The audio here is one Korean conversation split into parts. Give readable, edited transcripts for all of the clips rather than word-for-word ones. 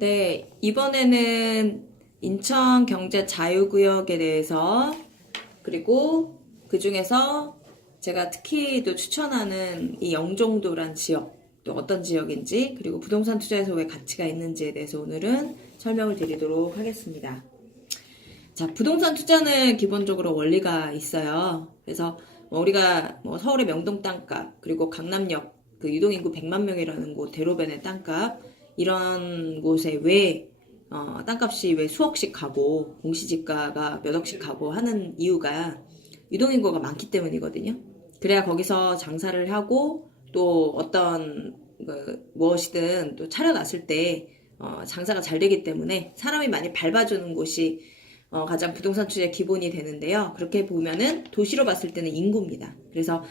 네, 이번에는 인천경제자유구역에 대해서 그리고 그 중에서 제가 특히 또 추천하는 이 영종도란 지역, 또 어떤 지역인지, 그리고 부동산 투자에서 왜 가치가 있는지에 대해서 오늘은 설명을 드리도록 하겠습니다. 자, 부동산 투자는 기본적으로 원리가 있어요. 그래서 우리가 서울의 명동 땅값, 그리고 강남역 그 유동인구 100만 명이라는 곳 대로변의 땅값, 이런 곳에 왜 땅값이 왜 수억씩 가고 공시지가가 몇 억씩 가고 하는 이유가 유동인구가 많기 때문이거든요. 그래야 거기서 장사를 하고 또 어떤 무엇이든 또 차려놨을 때 장사가 잘 되기 때문에 사람이 많이 밟아주는 곳이 가장 부동산 투자의 기본이 되는데요. 그렇게 보면은 도시로 봤을 때는 인구입니다. 그래서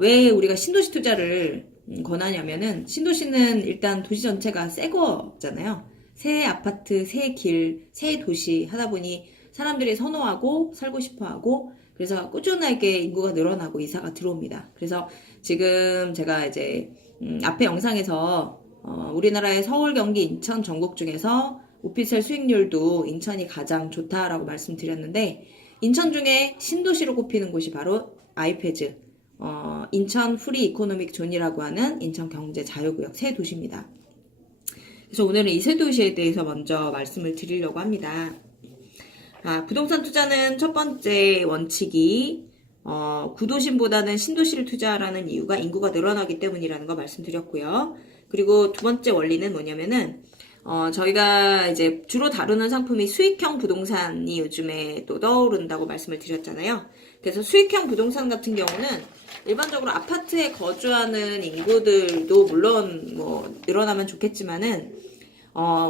왜 우리가 신도시 투자를 권하냐면은, 신도시는 일단 도시 전체가 새 거잖아요. 새 아파트, 새 길, 새 도시 하다 보니 사람들이 선호하고 살고 싶어 하고, 그래서 꾸준하게 인구가 늘어나고 이사가 들어옵니다. 그래서 지금 제가 이제 앞에 영상에서 우리나라의 서울, 경기, 인천, 전국 중에서 오피스텔 수익률도 인천이 가장 좋다라고 말씀드렸는데, 인천 중에 신도시로 꼽히는 곳이 바로 아이페즈, 인천 프리 이코노믹 존이라고 하는 인천 경제 자유구역 새 도시입니다. 그래서 오늘은 이 새 도시에 대해서 먼저 말씀을 드리려고 합니다. 부동산 투자는 첫 번째 원칙이 구도심보다는 신도시를 투자하라는 이유가 인구가 늘어나기 때문이라는 거 말씀드렸고요. 그리고 두 번째 원리는 뭐냐면은 저희가 이제 주로 다루는 상품이 수익형 부동산이 요즘에 또 떠오른다고 말씀을 드렸잖아요. 그래서 수익형 부동산 같은 경우는 일반적으로 아파트에 거주하는 인구들도 물론 늘어나면 좋겠지만은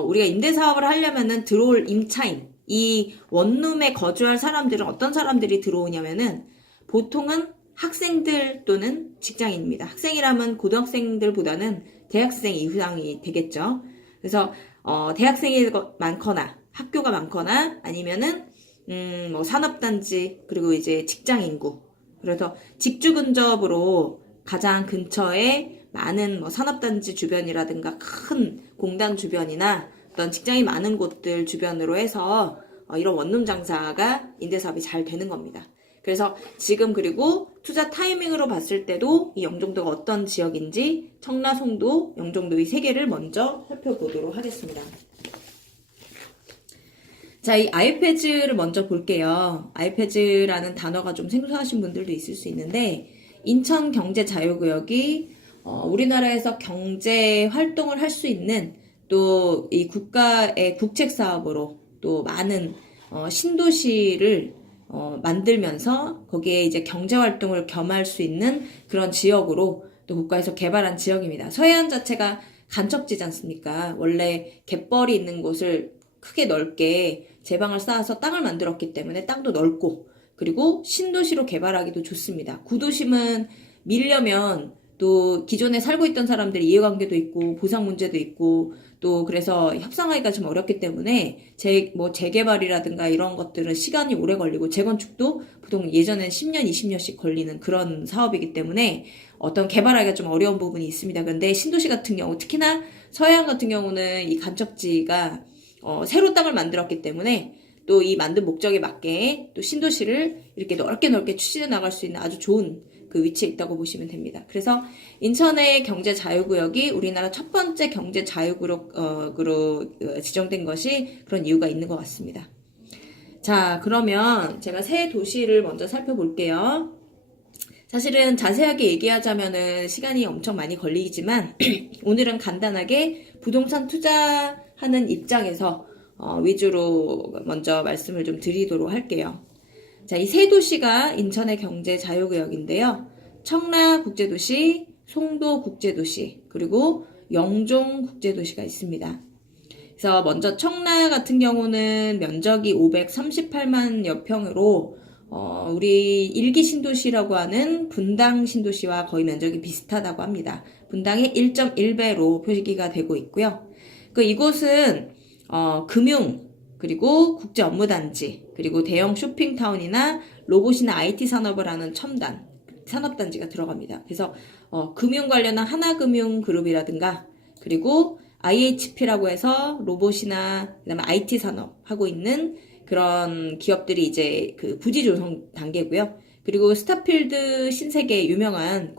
우리가 임대사업을 하려면은 들어올 임차인, 이 원룸에 거주할 사람들은 어떤 사람들이 들어오냐면은 보통은 학생들 또는 직장인입니다. 학생이라면 고등학생들보다는 대학생 이상이 되겠죠. 그래서 대학생이 많거나 학교가 많거나 아니면은 산업단지, 그리고 이제 직장 인구, 그래서 직주 근접으로 가장 근처에 많은 산업단지 주변이라든가 큰 공단 주변이나 어떤 직장이 많은 곳들 주변으로 해서 이런 원룸 장사가 임대사업이 잘 되는 겁니다. 그래서 지금 그리고 투자 타이밍으로 봤을 때도 이 영종도가 어떤 지역인지 청라, 송도, 영종도 이 세 개를 먼저 살펴보도록 하겠습니다. 자, 이 아이페즈를 먼저 볼게요. 아이페즈라는 단어가 좀 생소하신 분들도 있을 수 있는데, 인천 경제 자유구역이 우리나라에서 경제 활동을 할 수 있는 또 이 국가의 국책 사업으로 또 많은 신도시를 만들면서 거기에 이제 경제 활동을 겸할 수 있는 그런 지역으로 또 국가에서 개발한 지역입니다. 서해안 자체가 간척지지 않습니까? 원래 갯벌이 있는 곳을 크게 넓게 제방을 쌓아서 땅을 만들었기 때문에 땅도 넓고, 그리고 신도시로 개발하기도 좋습니다. 구도심은 밀려면 또 기존에 살고 있던 사람들의 이해관계도 있고 보상 문제도 있고, 또 그래서 협상하기가 좀 어렵기 때문에 재개발이라든가 이런 것들은 시간이 오래 걸리고, 재건축도 보통 예전엔 10년, 20년씩 걸리는 그런 사업이기 때문에 어떤 개발하기가 좀 어려운 부분이 있습니다. 그런데 신도시 같은 경우, 특히나 서해안 같은 경우는 이 간척지가 새로 땅을 만들었기 때문에 또 이 만든 목적에 맞게 또 신도시를 이렇게 넓게 추진해 나갈 수 있는 아주 좋은 그 위치에 있다고 보시면 됩니다. 그래서 인천의 경제 자유구역이 우리나라 첫 번째 경제 자유구역으로 지정된 것이 그런 이유가 있는 것 같습니다. 자, 그러면 제가 새 도시를 먼저 살펴볼게요. 사실은 자세하게 얘기하자면은 시간이 엄청 많이 걸리지만 오늘은 간단하게 부동산 투자하는 입장에서 위주로 먼저 말씀을 좀 드리도록 할게요. 자, 이 세 도시가 인천의 경제 자유구역인데요. 청라 국제도시, 송도 국제도시, 그리고 영종 국제도시가 있습니다. 그래서 먼저 청라 같은 경우는 면적이 538만 여평으로 우리 일기 신도시라고 하는 분당 신도시와 거의 면적이 비슷하다고 합니다. 분당의 1.1배로 표기가 되고 있고요. 이곳은 금융, 그리고 국제 업무단지, 그리고 대형 쇼핑타운이나 로봇이나 IT 산업을 하는 첨단 산업단지가 들어갑니다. 그래서 금융 관련한 하나금융그룹이라든가, 그리고 IHP라고 해서 로봇이나 그다음에 IT 산업 하고 있는 그런 기업들이 이제 그 부지 조성 단계고요. 그리고 스타필드 신세계 유명한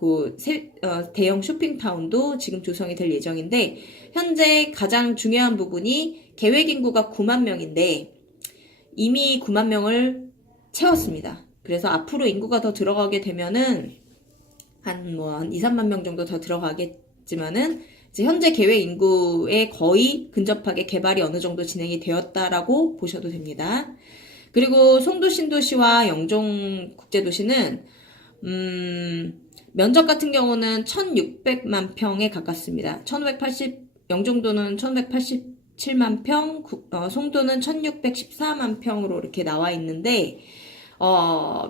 대형 쇼핑타운도 지금 조성이 될 예정인데 현재 가장 중요한 부분이 계획 인구가 9만 명인데 이미 9만 명을 채웠습니다. 그래서 앞으로 인구가 더 들어가게 되면은 한 2, 3만 명 정도 더 들어가겠지만은 이제 현재 계획 인구에 거의 근접하게 개발이 어느 정도 진행이 되었다라고 보셔도 됩니다. 그리고 송도 신도시와 영종 국제도시는 면적 같은 경우는 1,600만 평에 가깝습니다. 영종도는 1,187만 평, 송도는 1,614만 평으로 이렇게 나와 있는데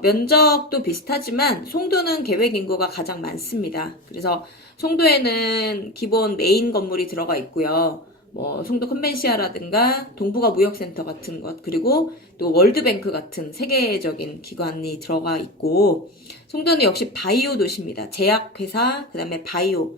면적도 비슷하지만 송도는 계획 인구가 가장 많습니다. 그래서 송도에는 기본 메인 건물이 들어가 있고요. 송도 컨벤시아라든가 동북아 무역센터 같은 것, 그리고 또 월드뱅크 같은 세계적인 기관이 들어가 있고, 송도는 역시 바이오 도시입니다. 제약회사, 그 다음에 바이오,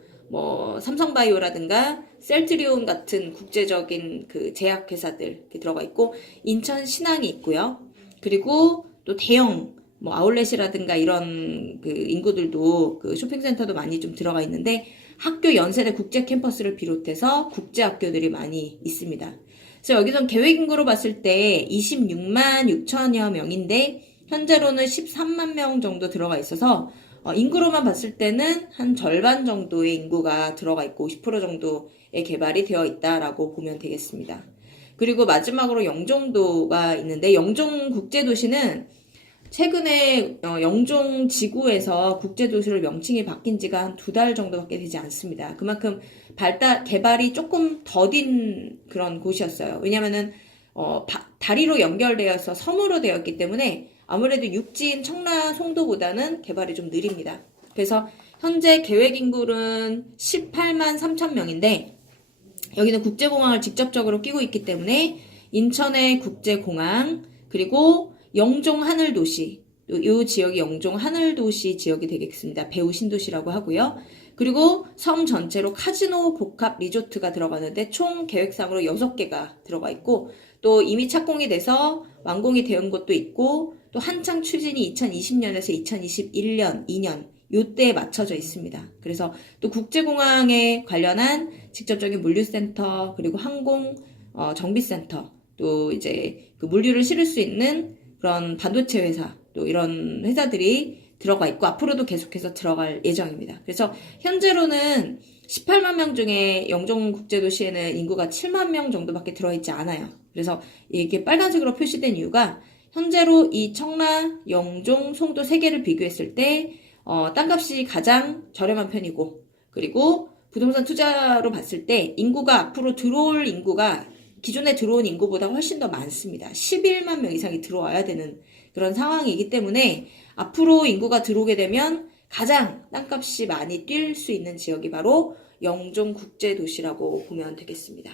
삼성바이오라든가 셀트리온 같은 국제적인 그 제약회사들 들어가 있고, 인천 신항이 있고요. 그리고 또 대형 아울렛이라든가 이런 그 인구들도 그 쇼핑센터도 많이 좀 들어가 있는데 학교 연세대 국제 캠퍼스를 비롯해서 국제 학교들이 많이 있습니다. 그래서 여기선 계획 인구로 봤을 때 26만 6천여 명인데 현재로는 13만 명 정도 들어가 있어서 인구로만 봤을 때는 한 절반 정도의 인구가 들어가 있고 50% 정도의 개발이 되어 있다라고 보면 되겠습니다. 그리고 마지막으로 영종도가 있는데 영종 국제도시는 최근에 영종 지구에서 국제도시로 명칭이 바뀐 지가 한 2달 정도밖에 되지 않습니다. 그만큼 개발이 조금 더딘 그런 곳이었어요. 왜냐면은 다리로 연결되어서 섬으로 되어 있기 때문에 아무래도 육지인 청라 송도보다는 개발이 좀 느립니다. 그래서 현재 계획 인구는 18만 3천 명인데 여기는 국제공항을 직접적으로 끼고 있기 때문에 인천의 국제공항, 그리고 영종 하늘도시, 이 지역이 영종 하늘도시 지역이 되겠습니다. 배우 신도시라고 하고요. 그리고 섬 전체로 카지노 복합 리조트가 들어가는데 총 계획상으로 6개가 들어가 있고 또 이미 착공이 돼서 완공이 되는 곳도 있고 또 한창 추진이 2020년에서 2021년, 2년 요때에 맞춰져 있습니다. 그래서 또 국제공항에 관련한 직접적인 물류센터, 그리고 항공 정비센터, 또 이제 그 물류를 실을 수 있는 그런 반도체 회사, 또 이런 회사들이 들어가 있고 앞으로도 계속해서 들어갈 예정입니다. 그래서 현재로는 18만 명 중에 영종국제도시에는 인구가 7만 명 정도밖에 들어있지 않아요. 그래서 이게 빨간색으로 표시된 이유가 현재로 이 청라, 영종, 송도 3개를 비교했을 때 땅값이 가장 저렴한 편이고, 그리고 부동산 투자로 봤을 때 인구가 앞으로 들어올 인구가 기존에 들어온 인구보다 훨씬 더 많습니다. 11만 명 이상이 들어와야 되는 그런 상황이기 때문에 앞으로 인구가 들어오게 되면 가장 땅값이 많이 뛸 수 있는 지역이 바로 영종국제도시라고 보면 되겠습니다.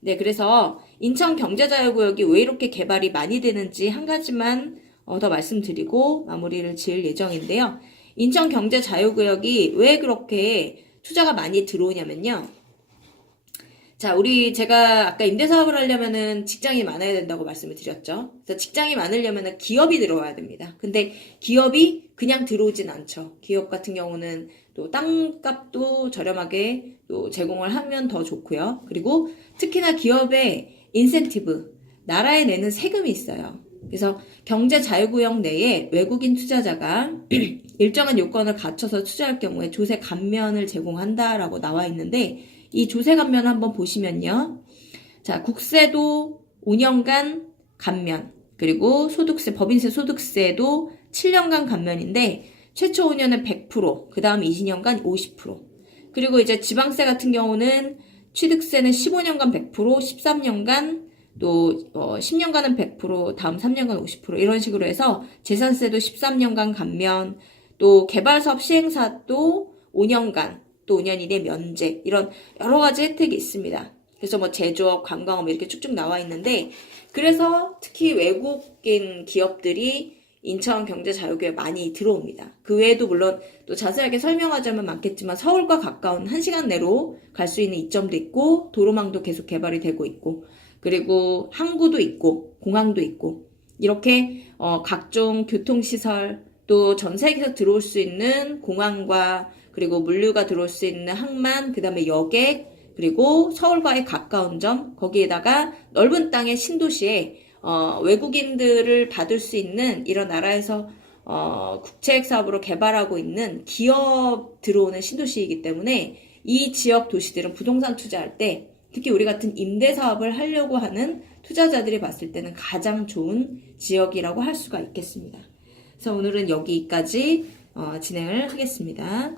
네, 그래서 인천경제자유구역이 왜 이렇게 개발이 많이 되는지 한 가지만 더 말씀드리고 마무리를 지을 예정인데요. 인천경제자유구역이 왜 그렇게 투자가 많이 들어오냐면요. 자, 제가 아까 임대사업을 하려면은 직장이 많아야 된다고 말씀을 드렸죠. 그래서 직장이 많으려면은 기업이 들어와야 됩니다. 근데 기업이 그냥 들어오진 않죠. 기업 같은 경우는 또 땅값도 저렴하게 또 제공을 하면 더 좋고요. 그리고 특히나 기업의 인센티브, 나라에 내는 세금이 있어요. 그래서 경제자유구역 내에 외국인 투자자가 일정한 요건을 갖춰서 투자할 경우에 조세 감면을 제공한다라고 나와 있는데 이 조세 감면 한번 보시면요. 자, 국세도 5년간 감면, 그리고 법인세 소득세도 7년간 감면인데 최초 5년은 100%, 그 다음 20년간 50%. 그리고 이제 지방세 같은 경우는 취득세는 15년간 100%, 13년간 또 10년간은 100%, 다음 3년간 50% 이런 식으로 해서 재산세도 13년간 감면, 또 개발사업 시행사도 5년간 또 5년 이내 면제, 이런 여러 가지 혜택이 있습니다. 그래서 제조업, 관광업 이렇게 쭉쭉 나와 있는데 그래서 특히 외국인 기업들이 인천경제자유구에 많이 들어옵니다. 그 외에도 물론 또 자세하게 설명하자면 많겠지만 서울과 가까운 1시간 내로 갈 수 있는 이점도 있고 도로망도 계속 개발이 되고 있고 그리고 항구도 있고 공항도 있고 이렇게 각종 교통시설 또 전 세계에서 들어올 수 있는 공항과 그리고 물류가 들어올 수 있는 항만 그다음에 여객 그리고 서울과의 가까운 점 거기에다가 넓은 땅의 신도시에 외국인들을 받을 수 있는 이런 나라에서 국책 사업으로 개발하고 있는 기업 들어오는 신도시이기 때문에 이 지역 도시들은 부동산 투자할 때 특히 우리 같은 임대 사업을 하려고 하는 투자자들이 봤을 때는 가장 좋은 지역이라고 할 수가 있겠습니다. 그래서 오늘은 여기까지 진행을 하겠습니다.